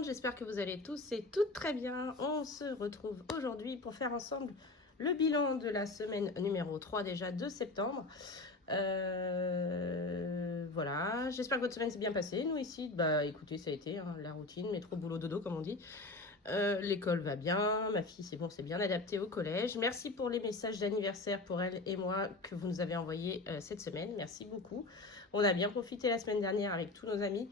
monde, j'espère que vous allez tous et toutes très bien. On se retrouve aujourd'hui pour faire ensemble le bilan de la semaine numéro 3 déjà de septembre. Voilà, j'espère que votre semaine s'est bien passée. Nous ici, bah écoutez, ça a été la routine, métro, boulot, dodo comme on dit. L'école va bien, ma fille c'est bon, c'est bien adapté au collège. Merci pour les messages d'anniversaire pour elle et moi que vous nous avez envoyés cette semaine, merci beaucoup. On a bien profité la semaine dernière avec tous nos amis.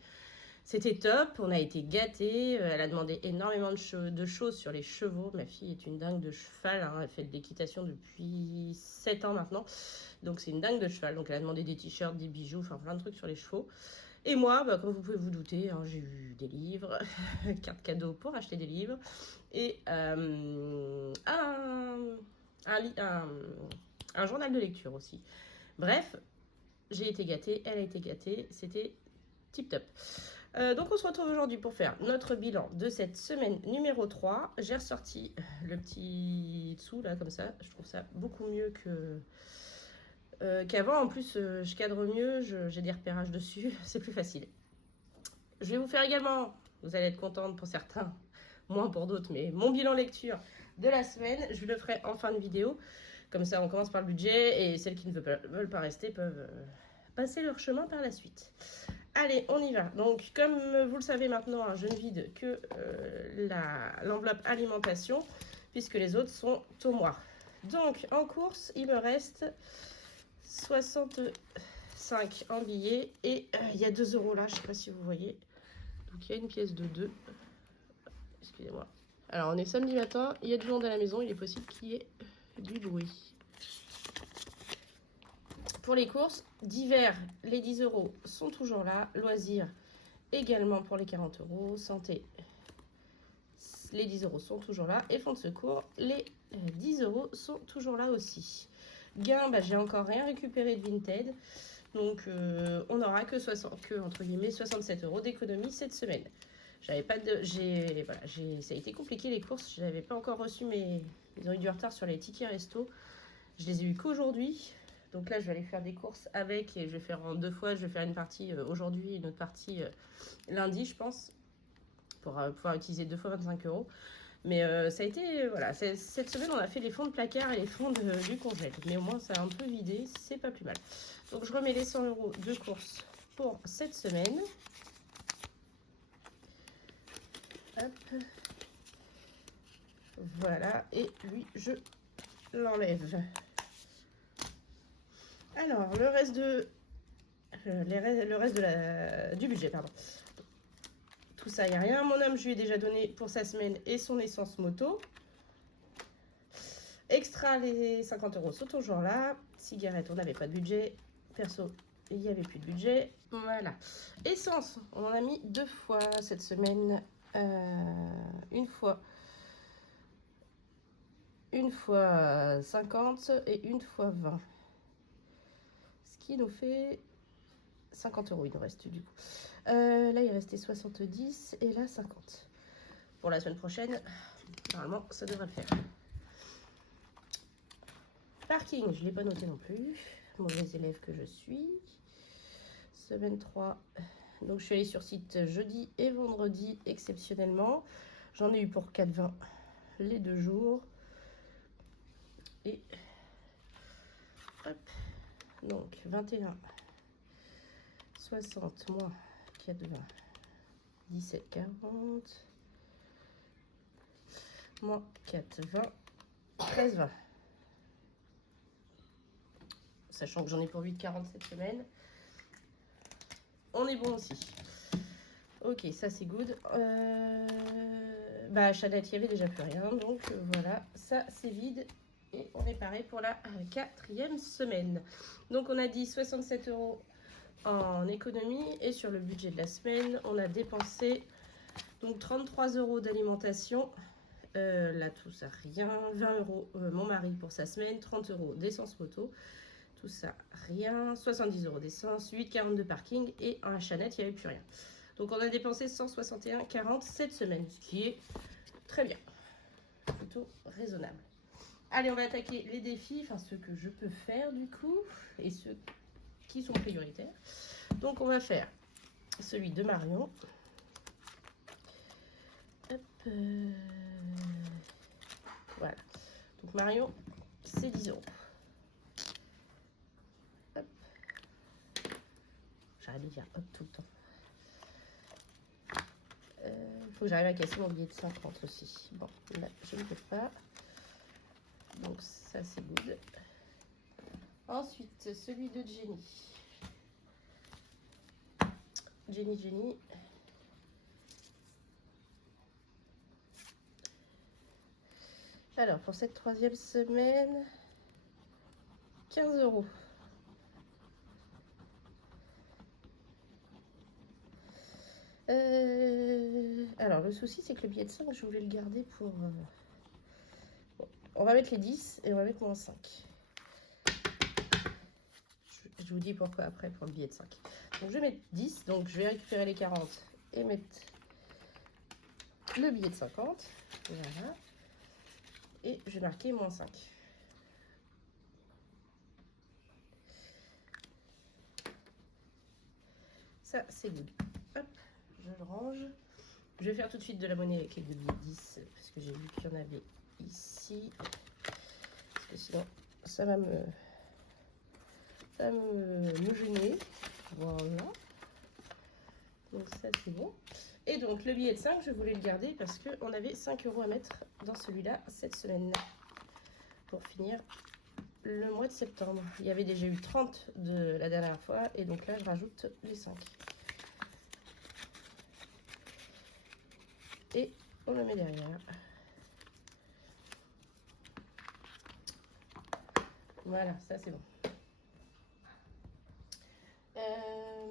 C'était top, on a été gâtés, elle a demandé énormément de choses sur les chevaux. Ma fille est une dingue de cheval, elle fait de l'équitation depuis 7 ans maintenant. Donc c'est une dingue de cheval, donc elle a demandé des t-shirts, des bijoux, enfin plein de trucs sur les chevaux. Et moi, bah, comme vous pouvez vous douter, j'ai eu des livres, carte cadeau pour acheter des livres, et un journal de lecture aussi. Bref, j'ai été gâtée, elle a été gâtée, c'était tip top. Donc on se retrouve aujourd'hui pour faire notre bilan de cette semaine numéro 3. J'ai ressorti le petit dessous là comme ça, je trouve ça beaucoup mieux qu'avant. En plus je cadre mieux, j'ai des repérages dessus, c'est plus facile. Je vais vous faire également, vous allez être contente pour certains, moins pour d'autres, mais mon bilan lecture de la semaine, je le ferai en fin de vidéo. Comme ça on commence par le budget et celles qui ne veulent pas rester peuvent passer leur chemin par la suite. Allez, on y va. Donc, comme vous le savez maintenant, je ne vide que l'enveloppe alimentation, puisque les autres sont au mois. Donc, en course, il me reste 65 en billets, et il y a 2 € là, je ne sais pas si vous voyez. Donc, il y a une pièce de 2. Excusez-moi. Alors, on est samedi matin, il y a du monde à la maison, il est possible qu'il y ait du bruit. Pour les courses d'hiver, les 10 € sont toujours là. Loisirs également pour les 40 €. Santé, les 10 € sont toujours là. Et fonds de secours, les 10 € sont toujours là aussi. Gain, j'ai encore rien récupéré de Vinted. Donc on n'aura que entre guillemets 67 € d'économie cette semaine. J'avais pas de. Ça a été compliqué les courses. Je n'avais pas encore reçu Ils ont eu du retard sur les tickets resto. Je les ai eu qu'aujourd'hui. Donc là, je vais aller faire des courses avec et je vais faire en 2 fois. Je vais faire une partie aujourd'hui et une autre partie lundi, je pense, pour pouvoir utiliser 2 fois 25 €. Mais ça a été, voilà, cette semaine, on a fait les fonds de placard et les fonds du congèle. Mais au moins, ça a un peu vidé, c'est pas plus mal. Donc, je remets les 100 € de courses pour cette semaine. Hop. Voilà, et lui, je l'enlève. Alors, le reste du budget, pardon. Tout ça, il n'y a rien. Mon homme, je lui ai déjà donné pour sa semaine et son essence moto. Extra, les 50 € sont toujours là. Cigarettes, on n'avait pas de budget. Perso, il n'y avait plus de budget. Voilà. Essence, on en a mis 2 fois cette semaine. Une fois 50 et une fois 20. Ce qui nous fait 50 € il nous reste du coup. Là il restait 70 et là 50. Pour la semaine prochaine, normalement ça devrait le faire. Parking, je ne l'ai pas noté non plus. Mauvais élève que je suis. Semaine 3. Donc je suis allée sur site jeudi et vendredi exceptionnellement. J'en ai eu pour 4,20 les 2 jours. Et hop. Donc 21, 60 moins 4,20, 17,40, moins 4,20, 13,20. Sachant que j'en ai pour 8,40 cette semaine. On est bon aussi. Ok, ça c'est good. À Chanette, il n'y avait déjà plus rien. Donc voilà, ça c'est vide. Et on est pareil pour la 4e semaine. Donc on a dit 67 € en économie. Et sur le budget de la semaine, on a dépensé donc 33 € d'alimentation. Là tout ça rien. 20 € mon mari pour sa semaine. 30 € d'essence moto. Tout ça rien. 70 € d'essence. 8,40 de parking. Et en Chanette, il n'y avait plus rien. Donc on a dépensé 161,40 cette semaine. Ce qui est très bien. Plutôt raisonnable. Allez, on va attaquer les défis, enfin ceux que je peux faire du coup, et ceux qui sont prioritaires. Donc on va faire celui de Marion. Voilà. Donc Marion, c'est 10 euros. Hop. J'arrête de dire hop tout le temps. Il faut que j'arrive à casser mon billet de 50 aussi. Bon, là, je ne peux pas. Donc ça, c'est good. Ensuite, celui de Jenny. Jenny. Alors, pour cette troisième semaine, 15 euros. Alors, le souci, c'est que le billet de 5, je voulais le garder pour... Bon, on va mettre les 10 et on va mettre moins 5. Je vous dis pourquoi après pour le billet de 5. Donc, je vais mettre 10. Donc, je vais récupérer les 40 et mettre le billet de 50. Voilà. Et je vais marquer moins 5. Ça, c'est good. Hop, je le range. Je vais faire tout de suite de la monnaie avec les billets 10 parce que j'ai vu qu'il y en avait ici. Parce que sinon, ça va me gêner. Voilà. Donc ça, c'est bon. Et donc, le billet de 5, je voulais le garder parce qu'on avait 5 euros à mettre dans celui-là cette semaine pour finir le mois de septembre. Il y avait déjà eu 30 de la dernière fois et donc là, je rajoute les 5. Et on le met derrière. Voilà, ça c'est bon.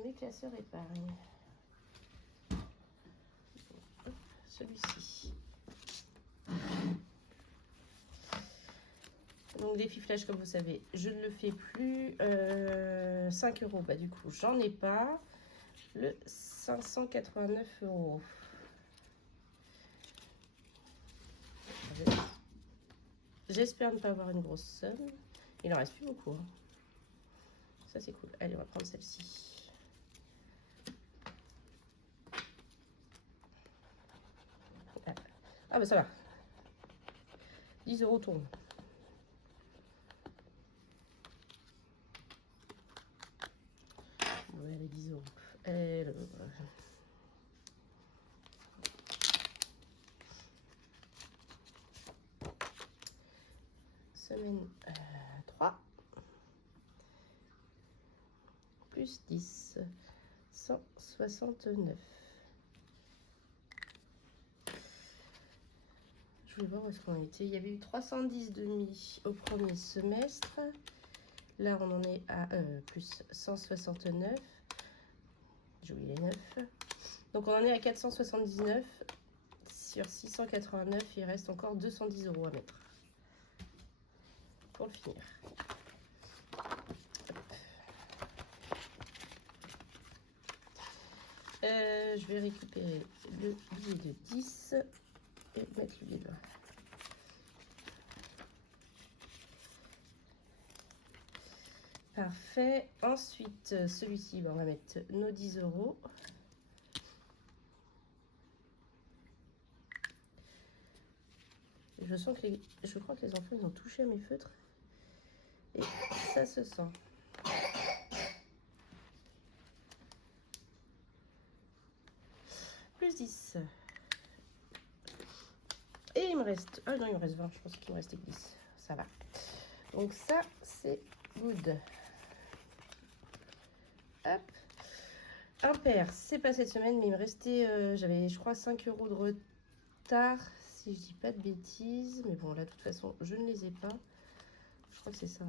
Mes classeurs épargne. Celui-ci. Donc défi flash, comme vous savez, je ne le fais plus. 5 euros, bah du coup, j'en ai pas. Le 589 euros. J'espère ne pas avoir une grosse somme. Il en reste plus beaucoup. Hein. Ça, c'est cool. Allez, on va prendre celle-ci. Ah, bah ça va. 10 euros tourne. Ouais, les 10 euros. Semaine 3. Plus 10. 169. Je vais voir où est-ce qu'on était. Il y avait eu 310 demi au premier semestre. Là, on en est à plus 169. J'ai oublié les 9. Donc, on en est à 479. Sur 689, il reste encore 210 euros à mettre. Pour le finir. Je vais récupérer le billet de 10 et mettre le billet de 20. Parfait. Ensuite, celui-ci, on va mettre nos 10 euros. Je sens que je crois que les enfants ils ont touché à mes feutres. Et ça se sent. Plus 10. Et il me reste... Ah non, il me reste 20. Je pense qu'il me restait 10. Ça va. Donc ça, c'est good. Hop. Impair, c'est pas cette semaine, mais il me restait... j'avais, je crois, 5 euros de retard. Si je dis pas de bêtises. Mais bon, là, de toute façon, je ne les ai pas. Je crois que c'est ça.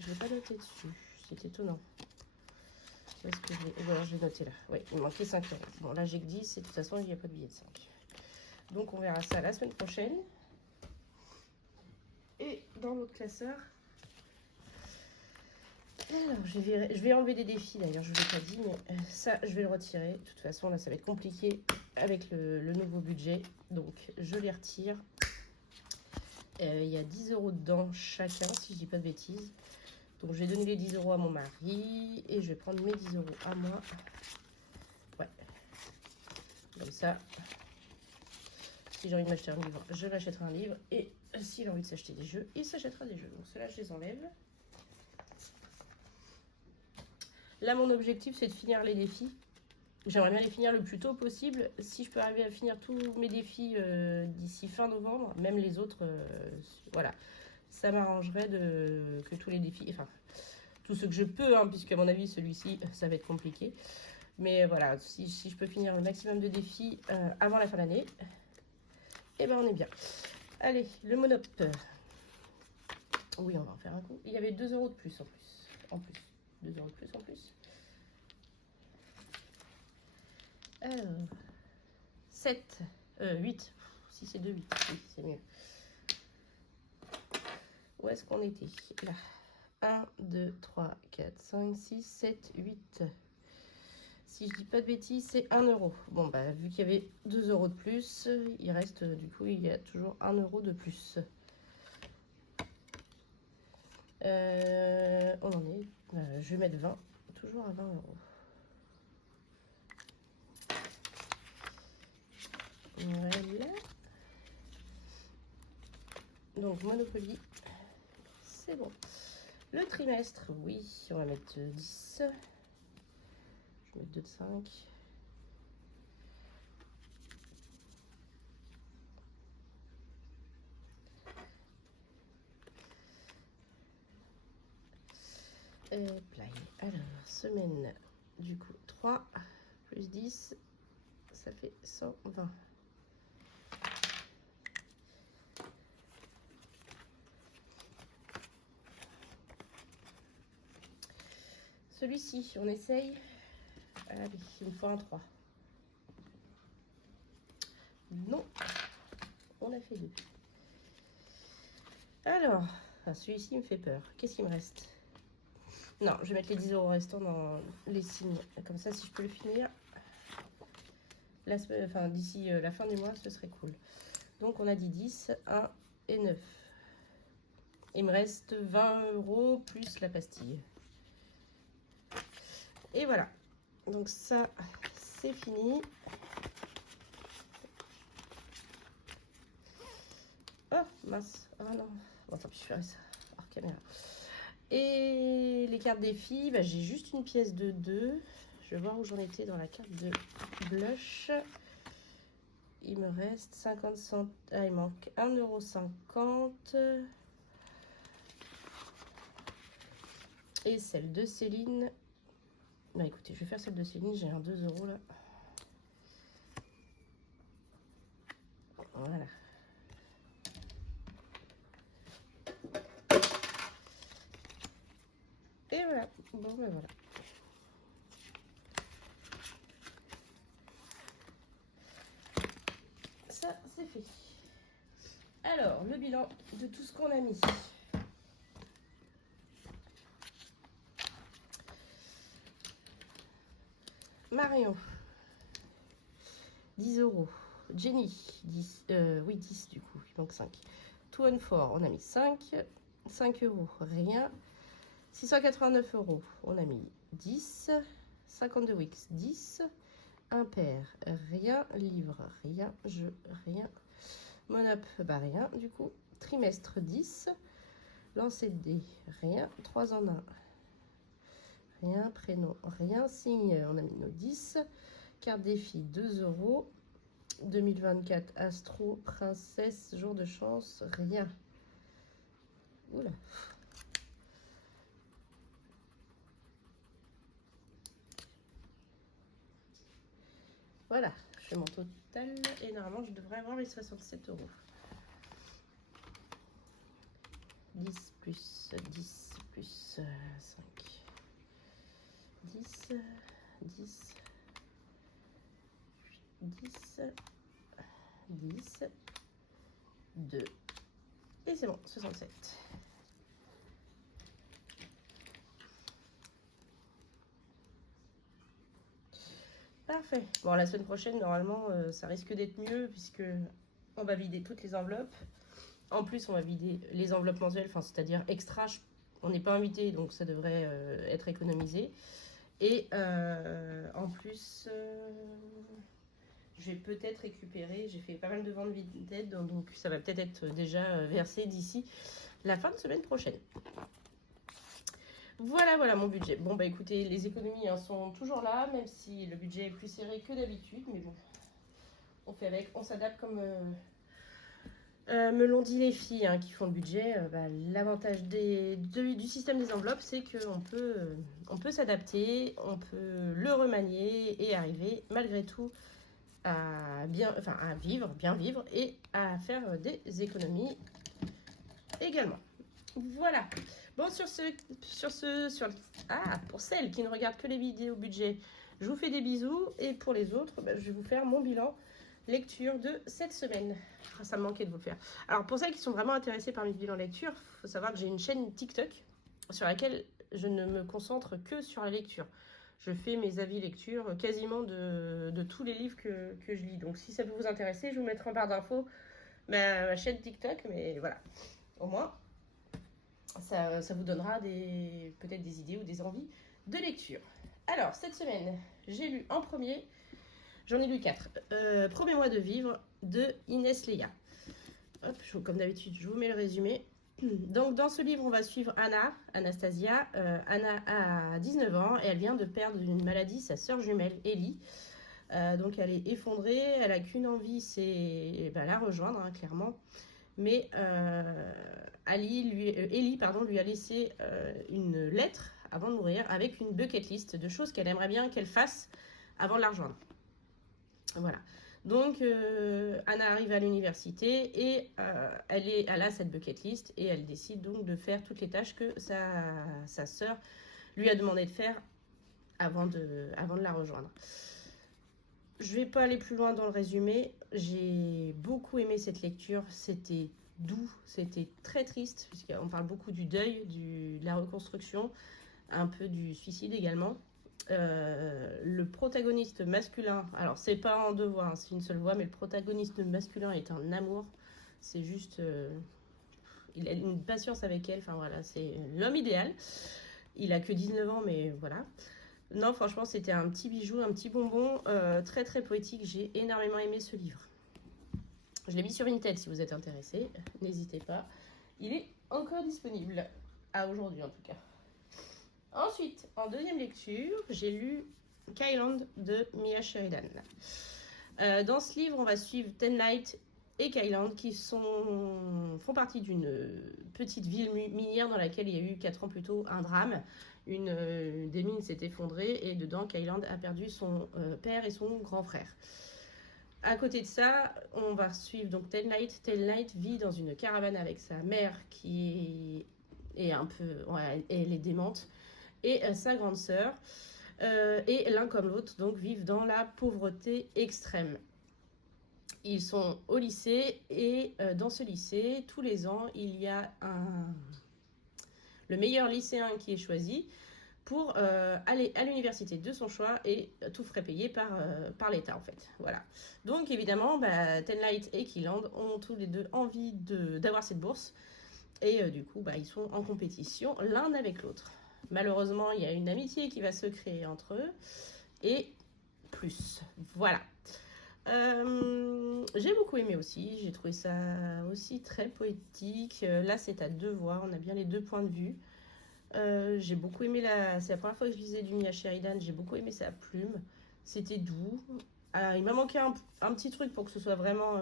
Je ne l'ai pas noté dessus. C'est étonnant. Où est-ce que je l'ai... Voilà, je l'ai noté là. Oui, il manquait 5 euros. Bon, là, j'ai que 10 et de toute façon, il n'y a pas de billet de 5. Donc, on verra ça la semaine prochaine. Et dans l'autre classeur... Alors, je vais enlever des défis d'ailleurs, je ne l'ai pas dit, mais ça, je vais le retirer. De toute façon, là, ça va être compliqué avec le nouveau budget. Donc, je les retire. Il y a 10 euros dedans chacun, si je dis pas de bêtises. Donc, je vais donner les 10 euros à mon mari et je vais prendre mes 10 euros à moi. Ouais. Comme ça. Si j'ai envie de m'acheter un livre, je m'achèterai un livre. Et s'il a envie de s'acheter des jeux, il s'achètera des jeux. Donc ceux-là, je les enlève. Là, mon objectif, c'est de finir les défis. J'aimerais bien les finir le plus tôt possible. Si je peux arriver à finir tous mes défis d'ici fin novembre, même les autres, voilà. Ça m'arrangerait que tous les défis, enfin, tout ce que je peux, hein, puisque à mon avis, celui-ci, ça va être compliqué. Mais voilà, si je peux finir le maximum de défis avant la fin de l'année, eh ben on est bien. Allez, le Monop. Oui, on va en faire un coup. Il y avait 2 € de plus en plus. 2 € de plus en plus. Alors, 7, 8. Si c'est 2, 8, oui, c'est mieux. Où est-ce qu'on était? Là. 1, 2, 3, 4, 5, 6, 7, 8. Si je dis pas de bêtises, c'est 1 €. Bon, bah, vu qu'il y avait 2 € de plus, il reste, du coup, il y a toujours 1 € de plus. On en est. Je vais mettre 20. Toujours à 20 €. Voilà. Donc, Monopoly, c'est bon. Le trimestre, oui, on va mettre 10. Je vais mettre 2 de 5. Play. Alors, semaine, du coup, 3 plus 10, ça fait 120. Celui-ci, on essaye. Allez, il me faut un 3. Non, on a fait 2. Alors, celui-ci me fait peur. Qu'est-ce qu'il me reste? Non, je vais mettre les 10 € restants dans les signes. Comme ça, si je peux le finir, d'ici la fin du mois, ce serait cool. Donc, on a dit 10, 1 et 9. Il me reste 20 € plus la pastille. Et voilà. Donc ça, c'est fini. Oh, mince. Oh non. Bon, tant pis, je ferai ça hors caméra. Et les cartes défis, bah, j'ai juste une pièce de 2. Je vais voir où j'en étais dans la carte de blush. Il me reste 50 centimes. Ah, il manque 1,50 €. Et celle de Céline. Bah écoutez, je vais faire celle de Céline. J'ai un 2 € là. Voilà. Et voilà. Bon, ben voilà. Ça, c'est fait. Alors, le bilan de tout ce qu'on a mis. Marion, 10 €. Jenny, 10, oui, 10 du coup, il manque 5. Two and Four, on a mis 5. 5 €, rien. 689 €, on a mis 10. 52 Wix, 10. Impair, rien. Livre, rien. Jeu, rien. Monop, bah rien du coup. Trimestre, 10. Lancer de dés, rien. 3 en 1. Rien. Prénom, rien. Signe, on a mis nos 10. Carte défi, 2 €. 2024, Astro, Princesse, Jour de chance, rien. Oula. Voilà, je fais mon total et normalement je devrais avoir les 67 €. 10 plus 10 plus 5. 10, 10, 10, 10, 2. Et c'est bon, 67. Parfait. Bon, la semaine prochaine, normalement, ça risque d'être mieux puisque on va vider toutes les enveloppes. En plus, on va vider les enveloppes mensuelles, enfin, c'est-à-dire extra. On n'est pas invité, donc ça devrait être économisé. Et en plus, Je vais peut-être récupérer, j'ai fait pas mal de ventes Vinted, donc ça va peut-être être déjà versé d'ici la fin de semaine prochaine. Voilà mon budget. Bon bah écoutez, les économies sont toujours là, même si le budget est plus serré que d'habitude, mais bon, on fait avec, on s'adapte comme me l'ont dit les filles qui font le budget. L'avantage du système des enveloppes, c'est qu'on on peut s'adapter, on peut le remanier et arriver malgré tout à à bien vivre et à faire des économies également. Voilà. Bon, pour celles qui ne regardent que les vidéos budget, je vous fais des bisous. Et pour les autres, je vais vous faire mon bilan lecture de cette semaine. Ça me manquait de vous le faire. Alors, pour celles qui sont vraiment intéressées par mes bilans lecture, il faut savoir que j'ai une chaîne TikTok sur laquelle je ne me concentre que sur la lecture. Je fais mes avis lecture quasiment de tous les livres que je lis. Donc, si ça peut vous intéresser, je vous mettrai en barre d'infos ma chaîne TikTok. Mais voilà, au moins, ça vous donnera peut-être des idées ou des envies de lecture. Alors, cette semaine, j'ai lu en premier, j'en ai lu 4. Premier mois de vivre de Inès Leia. Hop, comme d'habitude, je vous mets le résumé. Donc, dans ce livre, on va suivre Anastasia. Anna a 19 ans et elle vient de perdre d'une maladie sa sœur jumelle, Ellie. Donc, elle est effondrée. Elle n'a qu'une envie, c'est la rejoindre, clairement. Mais Ellie lui a laissé une lettre avant de mourir avec une bucket list de choses qu'elle aimerait bien qu'elle fasse avant de la rejoindre. Voilà. Donc, Anna arrive à l'université et elle a cette bucket list et elle décide donc de faire toutes les tâches que sa sœur lui a demandé de faire avant de la rejoindre. Je ne vais pas aller plus loin dans le résumé. J'ai beaucoup aimé cette lecture. C'était doux, c'était très triste, puisqu'on parle beaucoup du deuil, de la reconstruction, un peu du suicide également. Le protagoniste masculin, alors c'est pas en deux voix, c'est une seule voix, mais le protagoniste masculin est un amour. C'est juste... il a une patience avec elle, enfin voilà, c'est l'homme idéal. Il a que 19 ans, mais voilà. Non, franchement, c'était un petit bijou, un petit bonbon, très très poétique. J'ai énormément aimé ce livre. Je l'ai mis sur Vinted si vous êtes intéressé, n'hésitez pas. Il est encore disponible, à aujourd'hui en tout cas. Ensuite, en deuxième lecture, j'ai lu Kyland de Mia Sheridan. Dans ce livre, on va suivre Ten Light et Kyland qui font partie d'une petite ville minière dans laquelle il y a eu 4 ans plus tôt un drame. Des mines s'est effondrée et dedans, Kyland a perdu son père et son grand frère. À côté de ça, on va suivre donc Ten Light. Ten Light vit dans une caravane avec sa mère qui est un peu... Ouais, elle est démente. Et sa grande sœur. Et l'un comme l'autre donc vivent dans la pauvreté extrême. Ils sont au lycée et dans ce lycée, tous les ans, il y a le meilleur lycéen qui est choisi pour aller à l'université de son choix et tout frais payé par l'État en fait. Voilà. Donc évidemment, Ten Light et Kyland ont tous les deux envie d'avoir cette bourse et du coup, ils sont en compétition l'un avec l'autre. Malheureusement, il y a une amitié qui va se créer entre eux et plus. Voilà. J'ai beaucoup aimé aussi. J'ai trouvé ça aussi très poétique. Là, c'est à 2 voix. On a bien les 2 points de vue. J'ai beaucoup aimé c'est la première fois que je lisais du Mia Sheridan. J'ai beaucoup aimé sa plume. C'était doux. Il m'a manqué un petit truc pour que ce soit vraiment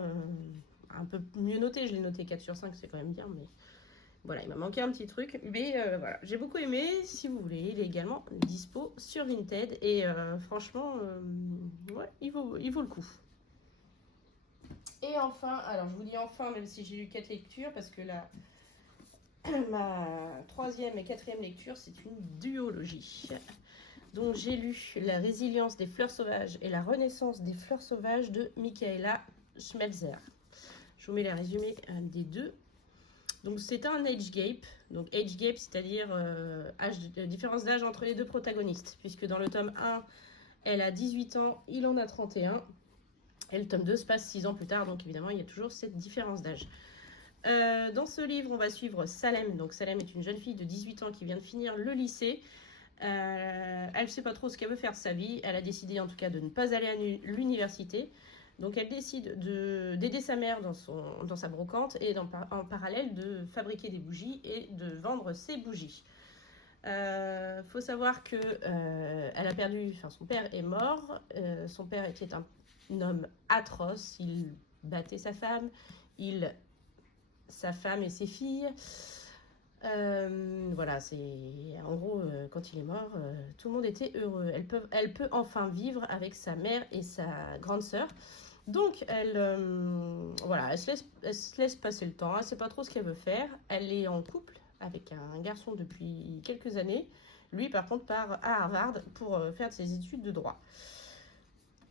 un peu mieux noté. Je l'ai noté 4 sur 5, c'est quand même bien, mais voilà, il m'a manqué un petit truc. Mais voilà, j'ai beaucoup aimé. Si vous voulez, il est également dispo sur Vinted. Et franchement, ouais, il vaut le coup. Et enfin, alors je vous dis enfin, même si j'ai lu 4 lectures, parce que là, ma 3e et 4e lecture, c'est une duologie. Donc j'ai lu La résilience des fleurs sauvages et La renaissance des fleurs sauvages de Michaela Schmelzer. Je vous mets les résumés des deux. Donc c'est un age gap. Donc age gap, c'est-à-dire différence d'âge entre les deux protagonistes. Puisque dans le tome 1, elle a 18 ans, il en a 31. Et le tome 2 se passe 6 ans plus tard. Donc évidemment, il y a toujours cette différence d'âge. Dans ce livre, on va suivre Salem. Donc Salem est une jeune fille de 18 ans qui vient de finir le lycée. Elle ne sait pas trop ce qu'elle veut faire de sa vie. Elle a décidé en tout cas de ne pas aller à l'université. Donc elle décide d'aider sa mère dans sa brocante et en parallèle de fabriquer des bougies et de vendre ses bougies. Faut savoir que elle a perdu, enfin son père est mort. Son père était un homme atroce. Il battait sa femme et ses filles. Voilà, c'est en gros quand il est mort, tout le monde était heureux. Elle peut enfin vivre avec sa mère et sa grande sœur. Donc voilà, elle se laisse passer le temps. Elle sait pas trop ce qu'elle veut faire. Elle est en couple avec un garçon depuis quelques années. Lui, par contre, part à Harvard pour faire ses études de droit.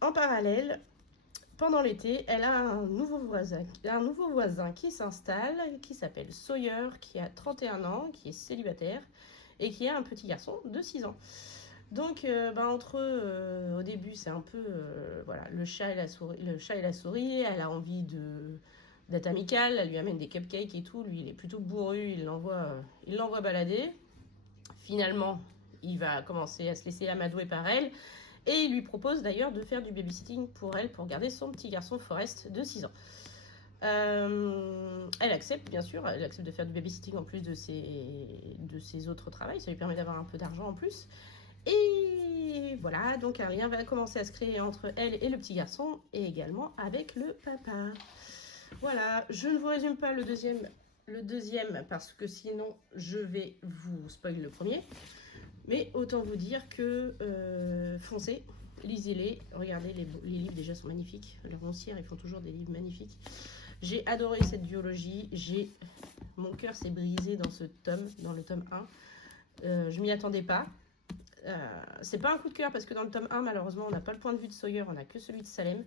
En parallèle, pendant l'été, elle a un nouveau voisin qui s'installe, qui s'appelle Sawyer, qui a 31 ans, qui est célibataire et qui a un petit garçon de 6 ans. Donc, entre eux, au début, c'est un peu voilà, le chat et la souris. Elle a envie d'être amicale, elle lui amène des cupcakes et tout. Lui, il est plutôt bourru, il l'envoie balader. Finalement, il va commencer à se laisser amadouer par elle. Et il lui propose d'ailleurs de faire du babysitting pour elle, pour garder son petit garçon Forrest de 6 ans. Elle accepte, bien sûr, elle accepte de faire du babysitting en plus de ses autres travails. Ça lui permet d'avoir un peu d'argent en plus. Et voilà, donc un lien va commencer à se créer entre elle et le petit garçon, et également avec le papa. Voilà, je ne vous résume pas le deuxième parce que sinon je vais vous spoiler le premier. Mais autant vous dire que foncez, lisez-les, regardez, les livres déjà sont magnifiques. Les romancières, ils font toujours des livres magnifiques. J'ai adoré cette duologie, mon cœur s'est brisé dans le tome 1. Je m'y attendais pas. C'est pas un coup de cœur parce que dans le tome 1, malheureusement, on n'a pas le point de vue de Sawyer, on n'a que celui de Salem.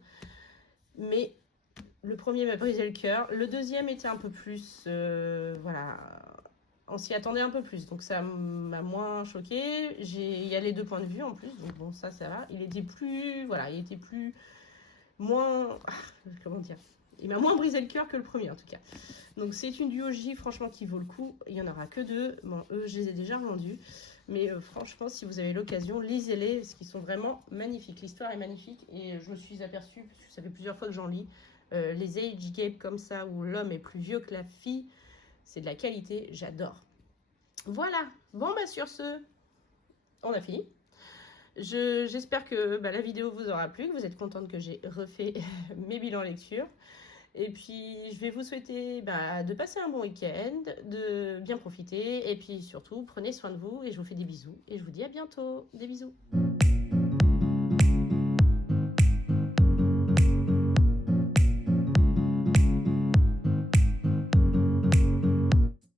Mais le premier m'a brisé le cœur. Le deuxième était un peu plus... voilà, on s'y attendait un peu plus, donc ça m'a moins choqué. Il y a les deux points de vue en plus, donc bon, ça va. Il était plus... Voilà, il était plus... moins... comment dire, il m'a moins brisé le cœur que le premier en tout cas. Donc c'est une duologie franchement qui vaut le coup. Il n'y en aura que 2. Bon, eux, je les ai déjà vendus. Mais franchement, si vous avez l'occasion, lisez-les, parce qu'ils sont vraiment magnifiques. L'histoire est magnifique et je me suis aperçue, parce que ça fait plusieurs fois que j'en lis, les age gaps comme ça, où l'homme est plus vieux que la fille, c'est de la qualité, j'adore. Voilà, bon bah sur ce, on a fini. J'espère que la vidéo vous aura plu, que vous êtes contente que j'ai refait mes bilans lecture. Et puis, je vais vous souhaiter de passer un bon week-end, de bien profiter. Et puis surtout, prenez soin de vous et je vous fais des bisous. Et je vous dis à bientôt. Des bisous.